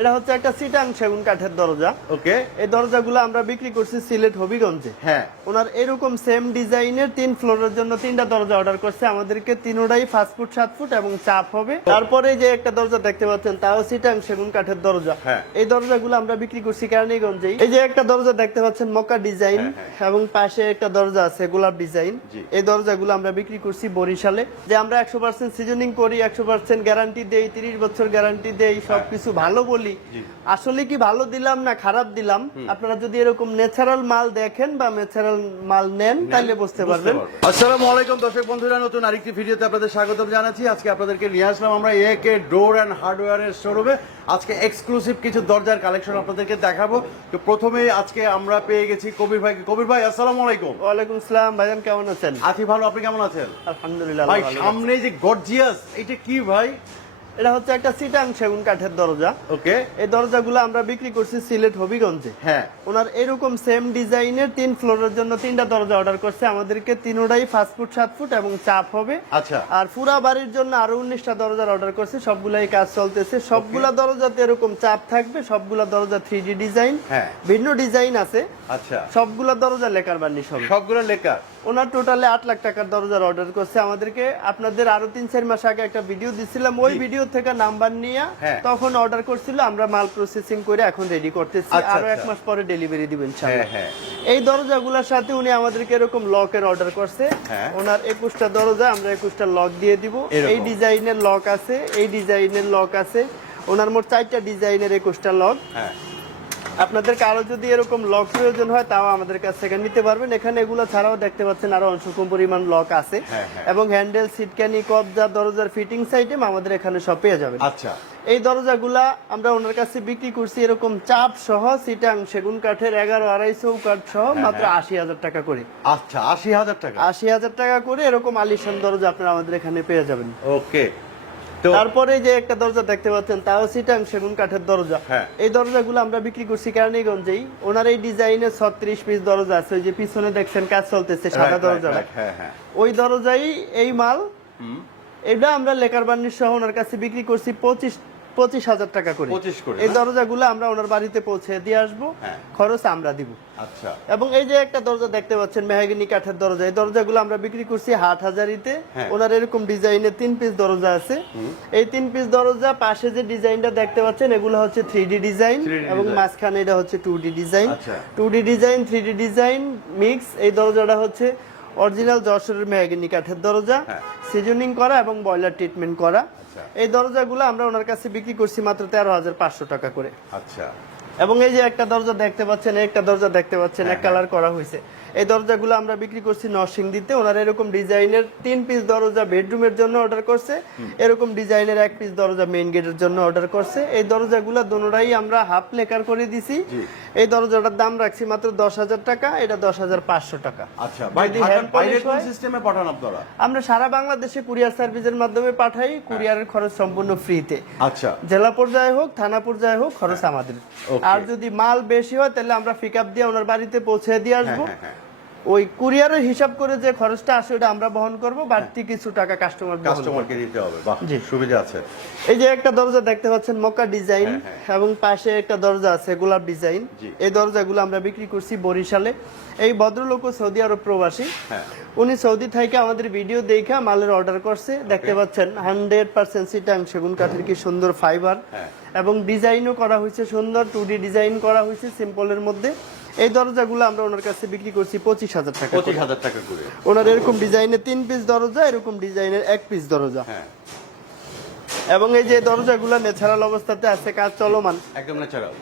এটা হচ্ছে একটা চিটাং সেগুন কাঠের দরজা। ওকে, এই দরজাগুলো আমরা বিক্রি করছি সিলেট হবিগঞ্জে। হ্যাঁ, ওনার এরকম সেম ডিজাইনের 3 ফ্লোরের জন্য 3টা দরজা অর্ডার করছে আমাদেরকে। তিনোটাই 5 ফুট 7 ফুট এবং চাপ হবে। তারপরে যে একটা দরজা দেখতে পাচ্ছেন তাও চিটাং সেগুন কাঠের দরজা। হ্যাঁ। এই দরজাগুলো আমরা বিক্রি করছি কেরানীগঞ্জে। এই যে একটা দরজা দেখতে পাচ্ছেন মক্কা ডিজাইন, হ্যাঁ, হ্যাঁ। এবং পাশে একটা দরজা আছে গোলাপ ডিজাইন। জি। এই দরজাগুলো আমরা বিক্রি করছি বরিশালে। যে আমরা 100% সিজনিং করি, 100% গ্যারান্টি দেই, 30 বছর গ্যারান্টি দেই, হ্যাঁ। সবকিছু ভালো বলি। জি। আসলে কি ভালো দিলাম না খারাপ দিলাম, আপনারা যদি এরকম ন্যাচারাল মাল দেখেন বা ন্যাচারাল মাল নেন তাহলে বুঝতে পারবেন। আসসালামু আলাইকুম দর্শক বন্ধুরা, নতুন আরেকটি ভিডিওতে আপনাদের স্বাগতম জানাচ্ছি। আজকে আপনাদেরকে নিয়ে আসলাম আমরা একে ডোর অ্যান্ড হার্ডওয়্যারের শোরুমে। আজকে এক্সক্লুসিভ কিছু দরজার কালেকশন আপনাদেরকে দেখাবো। তো প্রথমেই আজকে আমরা পেয়ে গেছি কবির ভাইকে। কবির ভাই আসসালামু আলাইকুম। ওয়ালাইকুম আসসালাম, ভাইজান কেমন আছেন? আছি ভালো, আপনি কেমন আছেন? আলহামদুলিল্লাহ ভাই ভালো। সামনে যে গর্জিয়াস, এটা কি ভাই? এটা হচ্ছে একটা চিটাং সেগুন কাঠের দরজা। ওকে, এই দরজাগুলো আমরা বিক্রি করছি সিলেট হবিগঞ্জে। হ্যাঁ, ওনার এরকম সেম ডিজাইনের 3 ফ্লোরের জন্য 3টা দরজা অর্ডার করছে আমাদেরকে। তিনোটাই 5 ফুট 7 ফুট এবং চাপ হবে। আচ্ছা, আর পুরো বাড়ির জন্য আরো 19টা দরজার অর্ডার করছি, সবগুলাই কাজ চলতেছে। সবগুলা দরজাতে এরকম চাপ থাকবে, সবগুলা দরজা 3D ডিজাইন, হ্যাঁ, ভিন্ন ডিজাইন আছে। আচ্ছা, সবগুলা দরজা লেকার বার্নিশ হবে। সবগুলো লেকার। ওনার টোটালে 8 লাখ টাকার দরজার অর্ডার করছে আমাদেরকে। আপনাদের আরো 3-4 মাস আগে একটা ভিডিও দিছিলাম, ওই জি। ভিডিও থেকে নাম্বার নিয়ে হ্যাঁ। তখন অর্ডার করছিল। আমরা মাল প্রসেসিং করে এখন রেডি করতেছি। আচ্ছা, আরো 1 আচ্ছা। মাস পরে ডেলিভারি দিবেন। হ্যাঁ, হ্যাঁ, এই দরজাগুলোর সাথে উনি আমাদেরকে এরকম লকের অর্ডার করছে। হ্যাঁ। ওনার 21টা দরজা আমরা 21টা লক দিয়ে দিব। এরকম। এই ডিজাইনের লক আছে, এই ডিজাইনের লক আছে। ওনার মোট 4টা ডিজাইনের 21টা লক। হ্যাঁ, আপনাদের কারো যদি এরকম লক প্রয়োজন হয় তাও আমাদের কাছ থেকে নিতে পারবেন। এখানে এগুলো ছাড়াও দেখতে পাচ্ছেন আরো অসংখ্য পরিমাণ লক আছে। হ্যাঁ, হ্যাঁ। এবং হ্যান্ডেল, সিটকানি, কবজা, দরজার ফিটিংস আইটেম আমাদের এখানে সব পেয়ে যাবেন। আচ্ছা, এই দরজাগুলা আমরা ওনার কাছে বিক্রি করছি এরকম চাপ সহ চিটাং সেগুন কাঠের 11 চৌকাঠ সহ মাত্র 80,000 টাকা করে। আচ্ছা, 80,000 টাকা। 80,000 টাকা করে এরকম আলিশান দরজা আপনারা আমাদের এখানে পেয়ে যাবেন। ওকে, তো তারপরে যে একটা দরজা দেখতে পাচ্ছেন তাও চিটাং সেগুন কাঠের দরজা। হ্যাঁ। এই দরজাগুলো আমরা বিক্রি করছি কেরানীগঞ্জেই। ওনার এই ডিজাইনের 36 পিস দরজা আছে, যে পিছনে দেখছেন কাজ চলতেছে। রাইট, রাইট, রাইট, হ্যাঁ, হ্যাঁ। ওই দরজাই এই মাল। হুম, এটা আমরা লেকার বার্নিশ সহ ওনার কাছে বিক্রি করছি 25,000 টাকা করে। 25 করে এই না? দরজাগুলো আমরা ওনার বাড়িতে পৌঁছে দিয়ে আসবো, হ্যাঁ। খরচ আমরা দিব। আচ্ছা, এবং এই যে একটা দরজা দেখতে পাচ্ছেন মেহগিনি কাঠের দরজা, এই দরজাগুলো আমরা বিক্রি করছি হাটহাজারিতে। হ্যাঁ। ওনার এরকম ডিজাইনের 3 পিস দরজা আছে। এই 3 পিস দরজা পাশে যে ডিজাইনটা দেখতে পাচ্ছেন এগুলো হচ্ছে 3D ডিজাইন, 3D এবং ডিজাইন। মাঝখানে এটা হচ্ছে 2D ডিজাইন। আচ্ছা। 2D design 3D design mix. এই দরজাটা হচ্ছে অরিজিনাল যশোরের মেহগিনি কাঠের দরজা, হ্যাঁ। সিজনিং করা এবং বয়লার ট্রিটমেন্ট করা। আচ্ছা, এই দরজাগুলো আমরা ওনার কাছে বিক্রি করছি মাত্র 13,500 টাকা করে। আচ্ছা, এবং এই যে একটা দরজা দেখতে পাচ্ছেন, একটা দরজা দেখতে পাচ্ছেন, হ্যাঁ, কালার করা হয়েছে। এই দরজাগুলো আমরা বিক্রি করছি নরসিংদীতে। ওনার এরকম ডিজাইনের 3 পিস দরজা বেডরুমের জন্য অর্ডার করছে, এরকম ডিজাইনের 1 পিস দরজা মেইন গেটের জন্য অর্ডার করছে। এই দরজাগুলো দুটোটাই আমরা হাফ লেকার করে দিছি। জি। এই দরজাটার দাম রাখছি মাত্র 10,000 টাকা, এটা 10,500 টাকা। আচ্ছা ভাই, ঢাকার বাইরে কোন সিস্টেমে পাঠান আপনারা? আমরা সারা বাংলাদেশে কুরিয়ার সার্ভিসের মাধ্যমে পাঠাই। কুরিয়ারের খরচ সম্পূর্ণ ফ্রিতে। আচ্ছা, জেলা পর্যায়ে হোক, থানা পর্যায়ে হোক, খরচ আমাদের। ওকে। আর যদি মাল বেশি হয় তাহলে আমরা পিকআপ দিয়ে ওনার বাড়িতে পৌঁছে দিয়ে হ্যাঁ, আসবো। হ্যাঁ, হ্যাঁ। ওই কুরিয়ারের হিসাব করে যে খরচটা আসে ওটা আমরা বহন করবো, বাকি কিছু টাকা কাস্টমারকে দিতে হবে। বাহ, সুবিধা আছে। এই যে একটা দরজা দেখতে পাচ্ছেন মক্কা ডিজাইন, হ্যাঁ, হ্যাঁ। এবং পাশে একটা দরজা আছে গোলাপ ডিজাইন। জি। এই দরজাগুলো আমরা বিক্রি করছি বরিশালে। এই ভদ্রলোক সৌদি আরব প্রবাসী। হ্যাঁ, উনি সৌদি থেকে আমাদের ভিডিও দেখা মালের অর্ডার করছে। দেখতে পাচ্ছেন 100% চিটাং সেগুন কাঠের কি সুন্দর ফাইবার, হ্যাঁ। এবং ডিজাইনও করা হয়েছে সুন্দর, 2D ডিজাইন করা হয়েছে সিম্পলের মধ্যে। এই দরজাগুলো আমরা ওনার কাছে বিক্রি করছি 25,000 টাকা। 25,000 টাকা করে। ওনার এরকম ডিজাইনের 3 পিস দরজা, এরকম ডিজাইনের 1 পিস দরজা। হ্যাঁ, এবং এই যে দরজাগুলো ন্যাচারাল অবস্থাতে আছে, কাজ চলমান। একদম ন্যাচারাল।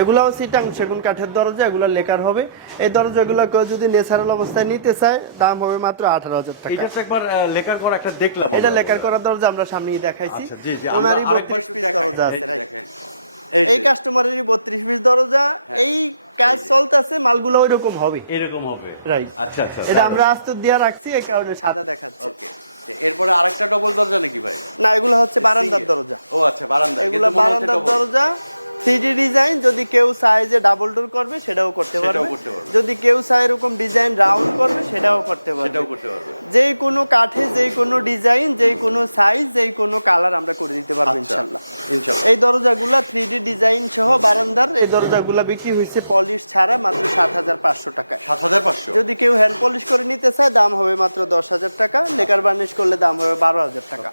এগুলো চিটাং সেগুন কাঠের দরজা, এগুলো লেকার হবে। এই দরজাগুলো কেউ যদি ন্যাচারাল অবস্থায় নিতে চায় দাম হবে মাত্র 18,000 টাকা। এটা তো একবার লেকার করা একটা দেখলাম এটা আমরা। লেকার করা দরজা আমরা সামনেই দেখাইছি। আচ্ছা, জি জি, আমরা ওনারই আরেকবার 32 একটু পিস দেখাই। দরজা আছে, এই যে right? দেখেন, এই কাস্টমারেরই 32 পিস দরজা। এই কাজ চলতেছে, মালগুলো ওইরকম হবে, এরকম হবে। রাইট। আচ্ছা, আচ্ছা, এটা আমরা আস্তে দিয়ে রাখছি, এই কারণে সাদা দেখাচ্ছে। ওকে। এরপরে আরেকটা ডবল দরজা নাকি ভাই? না, এগুলো হচ্ছে বারান্দার দরজা। ও আচ্ছা, বারান্দা। এগুলো বারান্দার দরজা। 3D ডিজাইন যদি কেউ চায় যে ডাবল ডোর করবে সেটাও করতে পারবে, যদি কেউ চায় এরকম ডিজাইন রাউন্ড করবে সেটাও করতে পারবে। যেই কোনো কাঠে যেই কোনো ডিজাইন যেই কোনো সাইজ যেই কোনো কালার আমরা করে দিতে পারবো ইনশাআল্লাহ। এই দরজাগুলা 3D ডিজাইন সহ বারান্দার এই দরজাগুলো বিক্রি হচ্ছে পলিশ ছাড়া মাত্র 7,500 টাকা। 7,500। যদি কেউ হ্যান্ড পলিশ করে নিতে চায় দাম হবে মাত্র 10,000 টাকা, লেকার বার্নিশ করলে দাম হবে 12,000 টাকা।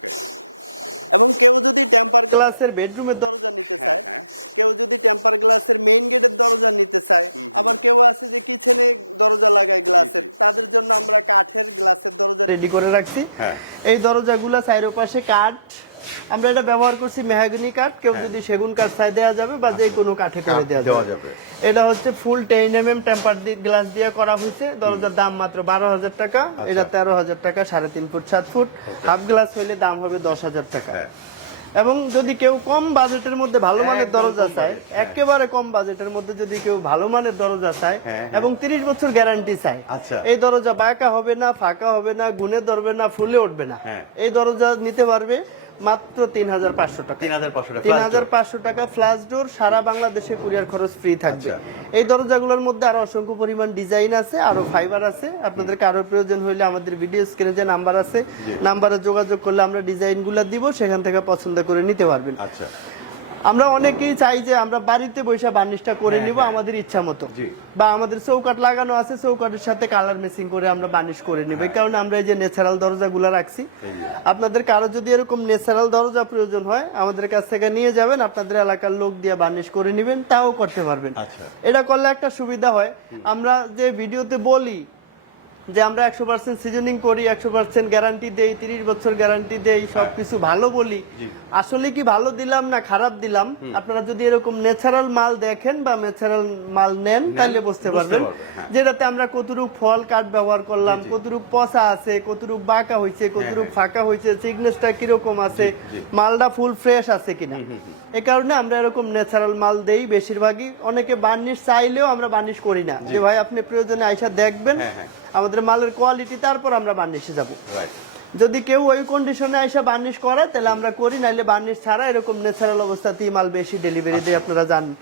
এবং কেউ যদি টেম্পার গ্লাসের বেডরুমের দরজা নিতে চায়, কেউ যদি টেম্পার গ্লাসের মেইন গেটের দরজা নিতে চায়, আবার কেউ আছে যে কিচেনে দরজা লাগায় গ্লাসের, তাদের জন্য আমরা কাঠের গ্লাসের দরজা রেডি করে রাখছি। এই দরজাগুলো চারপাশে কাঠ, আমরা এটা ব্যবহার করছি মেহগনি কাঠ, কেউ যদি সেগুন কাঠ চাই দেওয়া যাবে বা যে কোনো কাঠে করে দেওয়া যাবে। এটা হচ্ছে ফুল 10 mm টেম্পার গ্লাস দিয়ে করা হয়েছে। দরজার দাম মাত্র 12,000 টাকা, এটা 13,000 টাকা, 3.5 ফুট 7 ফুট। হাফ গ্লাস হলে দাম হবে 10,000 টাকা। এবং যদি কেউ কম বাজেটের মধ্যে ভালো মানের দরজা চায়, একেবারে কম বাজেটের মধ্যে যদি কেউ ভালো মানের দরজা চায় এবং 30 বছর গ্যারান্টি চায়, এই দরজা বাঁকা হবে না, ফাঁকা হবে না, গুনে ধরবে না, ফুলে উঠবে না, এই দরজা নিতে পারবে মাত্র 3,500 টাকা। 3,500 টাকা ফ্ল্যাশ ডোর, সারা বাংলাদেশে কুরিয়ার খরচ ফ্রি থাকবে। এই দরজাগুলোর মধ্যে আরো অসংখ্য পরিমাণ ডিজাইন আছে, আরো ফাইবার আছে। আপনাদের কারো প্রয়োজন হলে আমাদের ভিডিও স্ক্রিনে যে নাম্বার আছে, নাম্বারে যোগাযোগ করলে আমরা ডিজাইনগুলো দিব, সেখান থেকে পছন্দ করে নিতে পারবেন। আচ্ছা, আমরা অনেকেই চাই যে আমরা বাড়িতে বসে বার্নিশটা করে নিব আমাদের ইচ্ছা মতো, বা আমাদের চৌকাঠ লাগানো আছে চৌকাঠের সাথে কালার মেসিং করে আমরা বার্নিশ করে নিব। কারণ আমরা এই যে ন্যাচারাল দরজাগুলো রাখছি, আপনাদের কারো যদি এরকম ন্যাচারাল দরজা প্রয়োজন হয় আমাদের কাছ থেকে নিয়ে যাবেন, আপনাদের এলাকার লোক দিয়ে বার্নিশ করে নেবেন, তাও করতে পারবেন। এটা করলে একটা সুবিধা হয়, আমরা যে ভিডিওতে বলি যে আমরা 100% সিজনিং করি, 100% গ্যারান্টি দেই, 30 বছর গ্যারান্টি দেই, সবকিছু ভালো বলি, আসলে কি ভালো দিলাম না খারাপ দিলাম, আপনারা যদি এরকম ন্যাচারাল মাল দেখেন বা ন্যাচারাল মাল নেন তাহলে বুঝতে পারবেন যেটাতে আমরা কতটুকু ফল কাঠ ব্যবহার করলাম, কতটুকু পচা আছে, কতটুকু বাঁকা হয়েছে, কতটুকু ফাঁকা হয়েছে, থিকনেসটা কিরকম আছে, মালটা ফুল ফ্রেশ আছে কিনা। এই কারণে আমরা এরকম ন্যাচারাল মাল দেই বেশিরভাগই। অনেকে বার্নিশ চাইলেও আমরা বার্নিশ করি না, যে ভাই আপনি প্রয়োজনে আইসা দেখবেন আমাদের মালের কোয়ালিটি, তারপর আমরা বার্নিশে যাব। যদি কেউ ওই কন্ডিশনে আইসা বার্নিশ করে তাহলে আমরা করি, নাহলে বার্নিশ ছাড়া এরকম ন্যাচারাল অবস্থাতেই মাল বেশি ডেলিভারি দিয়ে আপনারা জানেন।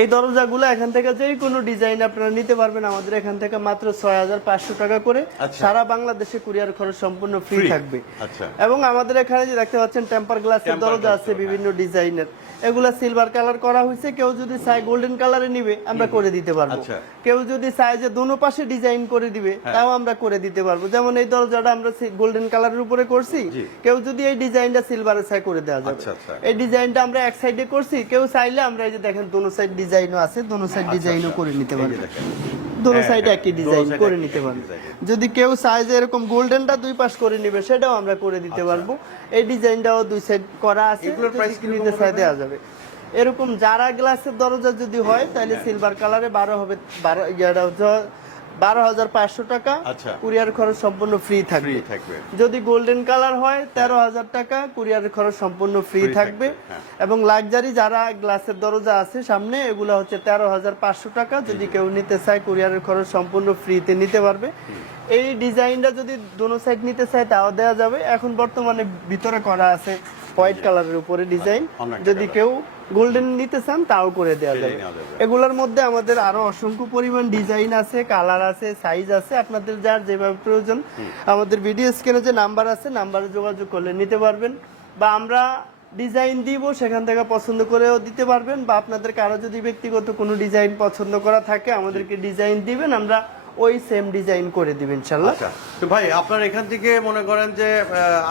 এই দরজাগুলো এখান থেকে যে কোনো ডিজাইন আপনারা নিতে পারবেন আমাদের এখান থেকে মাত্র 6,500 টাকা করে। সারা বাংলাদেশে কুরিয়ার খরচ সম্পূর্ণ ফ্রি থাকবে। এবং আমাদের এখানে দেখতে পাচ্ছেন টেম্পার গ্লাস দরজা আছে বিভিন্ন ডিজাইনের, এগুলা সিলভার কালার করা হয়েছে। কেউ যদি চায় গোল্ডেন কালারে নিবে আমরা করে দিতে পারবো, কেউ যদি চায় যে দোনো পাশে ডিজাইন করে দিবে তাও আমরা করে দিতে পারবো। যেমন এই দরজাটা আমরা গোল্ডেন কালারের উপরে করছি, কেউ যদি এই ডিজাইনটা সিলভারে চায় করে দেওয়া যাবে। এই ডিজাইনটা আমরা এক সাইডে করছি, কেউ চাইলে আমরা এই যে দেখেন দোনো সাইড ডিজাইন আছে, দোনো সাইড ডিজাইন করে নিতে পারবো। এই যে দেখেন দোনো সাইড একই ডিজাইন। যদি কেউ চায় যে এরকম গোল্ডেনটা দুই পাশ করে নিবে সেটাও আমরা করে দিতে পারবো। এই ডিজাইনটাও দুই সাইড করা আছে। এগুলোর প্রাইস কি রকম হবে? এরকম জারা গ্লাসের দরজা যদি হয় তাহলে সিলভার কালারে 12 হবে, 12,500 টাকা। কুরিয়ার খরচ সম্পূর্ণ ফ্রি থাকবে। যদি গোল্ডেন কালার হয় 13,000 টাকা, কুরিয়ার খরচ সম্পূর্ণ ফ্রি থাকবে। এবং লাক্সারি যারা গ্লাসের দরজা আছে সামনে, এগুলো হচ্ছে 13,500 টাকা। যদি কেউ নিতে চায় কুরিয়ারের খরচ সম্পূর্ণ ফ্রিতে নিতে পারবে। এই ডিজাইনটা যদি দোনো সাইড নিতে চায় তাও দেওয়া যাবে। এখন বর্তমানে ভিতরে করা আছে হোয়াইট কালারের উপরে ডিজাইন, যদি কেউ গোল্ডেন নিতে চান তাও করে দেওয়া যাবে। এগুলোর মধ্যে আমাদের আরো অসংখ্য পরিমাণ ডিজাইন আছে, কালার আছে, সাইজ আছে। আপনাদের যার যেভাবে প্রয়োজন আমাদের ভিডিও স্ক্রিনে যে নাম্বার আছে নাম্বারে যোগাযোগ করলে নিতে পারবেন, বা আমরা ডিজাইন দিব সেখান থেকে পছন্দ করেও দিতে পারবেন, বা আপনাদের কারো যদি ব্যক্তিগত কোনো ডিজাইন পছন্দ করা থাকে আমাদেরকে ডিজাইন দিবেন, আমরা ওই সেম ডিজাইন করে দিবেন ইনশাআল্লাহ। আচ্ছা, তো ভাই আপনার এখান থেকে মনে করেন যে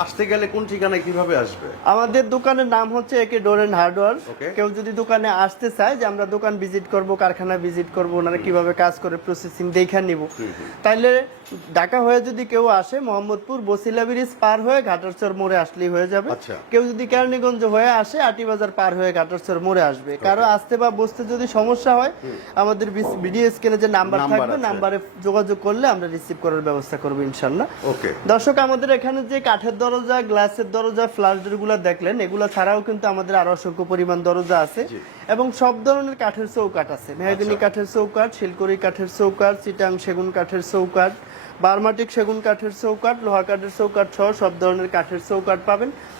আসতে গেলে কোন ঠিকানায় কিভাবে আসবে? আমাদের দোকানের নাম হচ্ছে একে ডোর এন্ড হার্ডওয়্যার। কেউ যদি দোকানে আসতে চায় যে আমরা দোকান ভিজিট করব, কারখানা ভিজিট করব, ওনারা কিভাবে কাজ করে প্রসেসিং দেখে নিব, তাহলে ঢাকা হয়ে যদি কেউ আসে মোহাম্মদপুর বসিলা ব্রিজ পার হয়ে ঘাটরচর মোড়ে আসলেই হয়ে যাবে। কেউ যদি কেরানীগঞ্জ হয়ে আসে আটি বাজার পার হয়ে ঘাটরচর মোড়ে আসবে। কারো আসতে বা বসতে যদি সমস্যা হয় আমাদের ভিডিও স্ক্রিনে যে নাম্বার আছে নাম্বারে যোগাযোগ করলে আমরা রিসিভ করার ব্যবস্থা করবো ইনশাআল্লাহ। দর্শক, আমাদের এখানে যে কাঠের দরজা, গ্লাসের দরজা, ফ্ল্যাশ ডোরগুলো দেখলেন, এগুলো ছাড়াও কিন্তু আমাদের আরো অসংখ্য পরিমাণ দরজা আছে এবং সব ধরনের কাঠের চৌকাঠ আছে। মেহগনি কাঠের চৌকাঠ, শিলকড়ি কাঠের চৌকাঠ, চিটাং সেগুন কাঠের চৌকাঠ, বার্মাটিক সেগুন কাঠের চৌকাঠ, লোহা কাঠের চৌকাঠ সহ সব ধরনের কাঠের চৌকাঠ পাবেন।